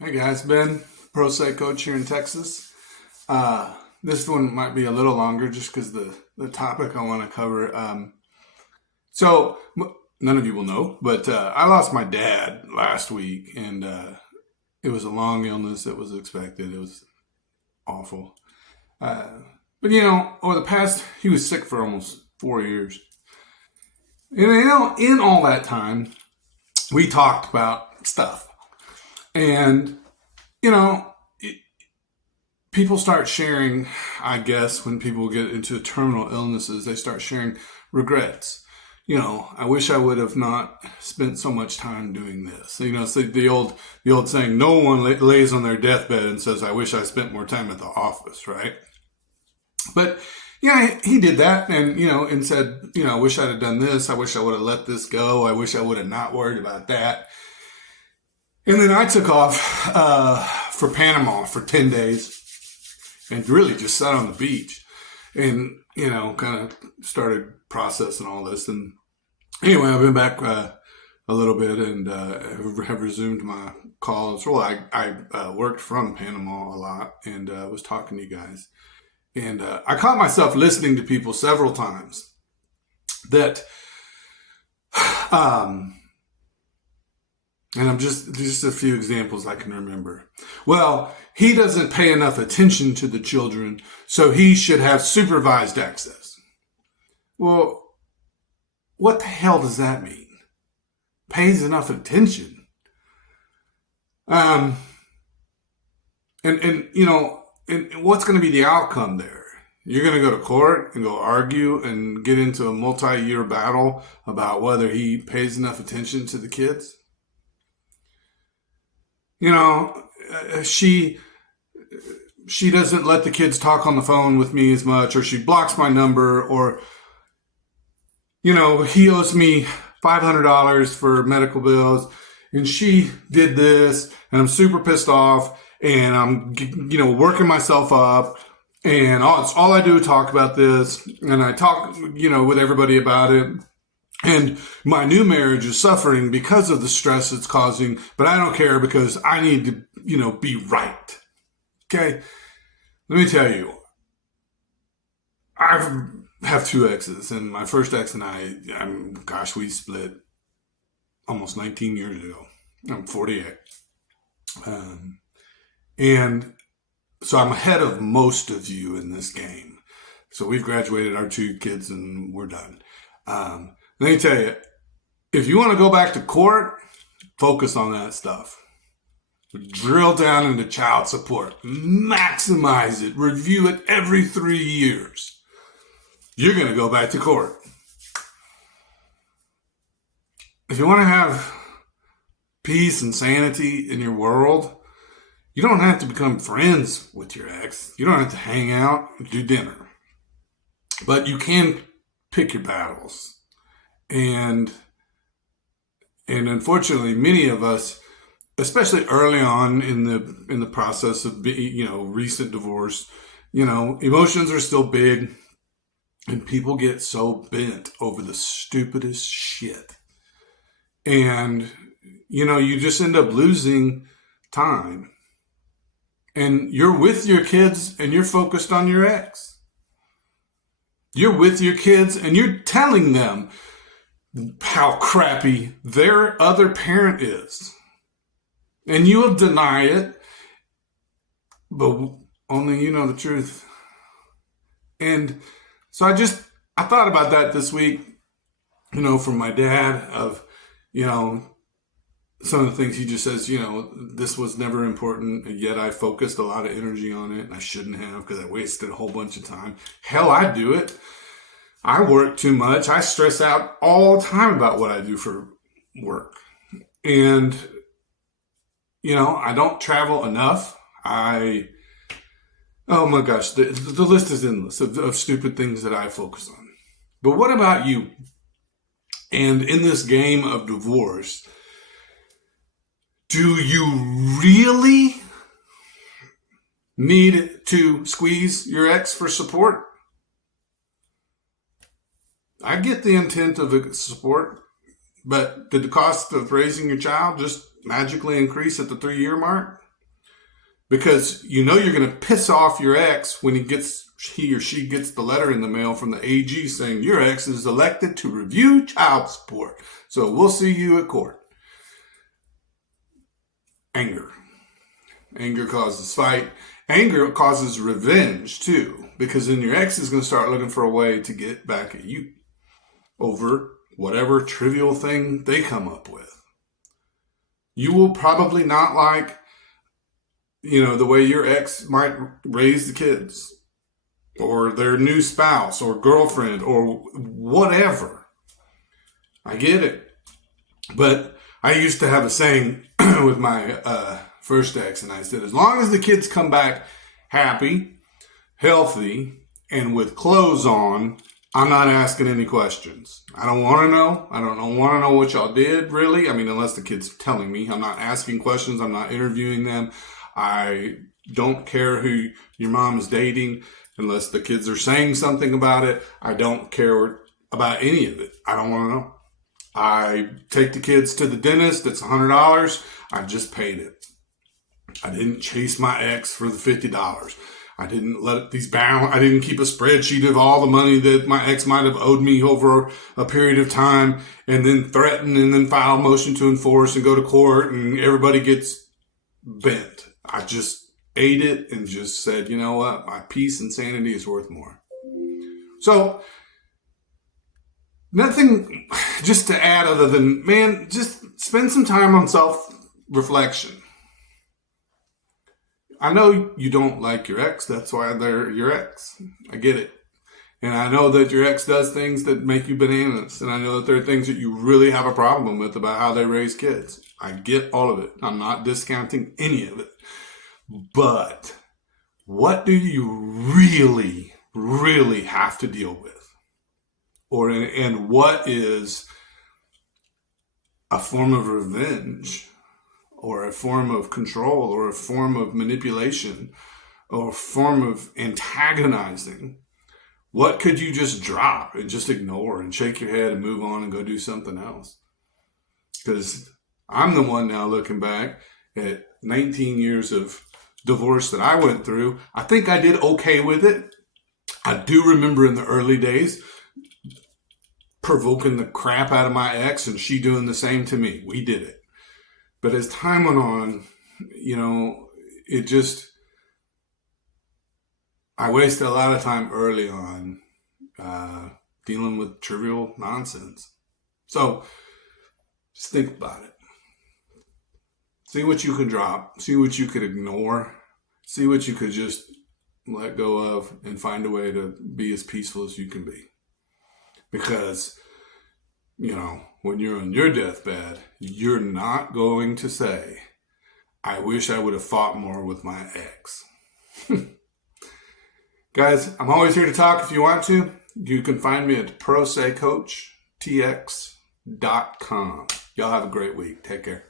Hey guys, Ben, Pro Site Coach here in Texas. This one might be a little longer just because the topic I want to cover. None of you will know, but I lost my dad last week, and it was a long illness. It was expected. It was awful. Uh, but over the past, he was sick for almost 4 years. And in all that time, we talked about stuff. And, you know, people start sharing, I guess, when people get into terminal illnesses, they start sharing regrets. I wish I would have not spent so much time doing this. It's the old saying, no one lays on their deathbed and says, I wish I spent more time at the office, right? But, yeah, he did that and said, I wish I'd have done this. I wish I would have let this go. I wish I would have not worried about that. And then I took off for Panama for 10 days and really just sat on the beach and, kind of started processing all this. And anyway, I've been back a little bit and have resumed my calls. Well, I worked from Panama a lot and was talking to you guys. And I caught myself listening to people several times that and I'm just a few examples I can remember. Well, he doesn't pay enough attention to the children, so he should have supervised access. Well, what the hell does that mean? Pays enough attention. And what's going to be the outcome there? You're going to go to court and go argue and get into a multi-year battle about whether he pays enough attention to the kids? She doesn't let the kids talk on the phone with me as much, or she blocks my number, or, he owes me $500 for medical bills and she did this and I'm super pissed off and I'm, working myself up and all I do is talk about this and I talk, with everybody about it. And my new marriage is suffering because of the stress it's causing, but I don't care because I need to, be right. Okay. Let me tell you, I have two exes and my first ex and we split almost 19 years ago. I'm 48. And so I'm ahead of most of you in this game. So we've graduated our two kids and we're done. Let me tell you, if you want to go back to court, focus on that stuff. Drill down into child support. Maximize it. Review it every 3 years. You're going to go back to court. If you want to have peace and sanity in your world, you don't have to become friends with your ex. You don't have to hang out and do dinner. But you can pick your battles. And unfortunately, many of us, especially early on in the process of recent divorce, emotions are still big, and people get so bent over the stupidest shit, and you just end up losing time, and you're with your kids and you're focused on your ex. You're with your kids and you're telling them how crappy their other parent is. And you will deny it, but only you know the truth. And so I thought about that this week, from my dad of, some of the things he just says, this was never important, and yet I focused a lot of energy on it, and I shouldn't have because I wasted a whole bunch of time. Hell, I do it. I work too much. I stress out all the time about what I do for work. And, I don't travel enough. Oh my gosh, the list is endless of stupid things that I focus on. But what about you? And in this game of divorce, do you really need to squeeze your ex for support? I get the intent of support, but did the cost of raising your child just magically increase at the 3-year mark? because you know you're going to piss off your ex when he or she gets the letter in the mail from the AG saying your ex is elected to review child support. So we'll see you at court. Anger. Anger causes fight. Anger causes revenge too, because then your ex is going to start looking for a way to get back at you over whatever trivial thing they come up with. You will probably not like, the way your ex might raise the kids, or their new spouse or girlfriend or whatever. I get it. But I used to have a saying with my first ex, and I said, as long as the kids come back happy, healthy, and with clothes on, I'm not asking any questions. I don't want to know. I don't want to know what y'all did, really. I mean, unless the kid's telling me. I'm not asking questions. I'm not interviewing them. I don't care who your mom is dating unless the kids are saying something about it. I don't care about any of it. I don't want to know. I take the kids to the dentist. It's $100. I just paid it. I didn't chase my ex for the $50. I didn't I didn't keep a spreadsheet of all the money that my ex might have owed me over a period of time and then threaten and then file a motion to enforce and go to court and everybody gets bent. I just ate it and just said, you know what? My peace and sanity is worth more. So nothing just to add other than, man, just spend some time on self-reflection. I know you don't like your ex. That's why they're your ex. I get it. And I know that your ex does things that make you bananas. And I know that there are things that you really have a problem with about how they raise kids. I get all of it. I'm not discounting any of it. But what do you really, really have to deal with? And what is a form of revenge, or a form of control, or a form of manipulation, or a form of antagonizing? What could you just drop and just ignore and shake your head and move on and go do something else? Because I'm the one now looking back at 19 years of divorce that I went through. I think I did okay with it. I do remember in the early days provoking the crap out of my ex and she doing the same to me. We did it. But as time went on, I wasted a lot of time early on dealing with trivial nonsense. So just think about it. See what you can drop. See what you could ignore. See what you could just let go of and find a way to be as peaceful as you can be. Because, when you're on your deathbed, you're not going to say, I wish I would have fought more with my ex. Guys, I'm always here to talk if you want to. You can find me at prosaycoachtx.com. Y'all have a great week. Take care.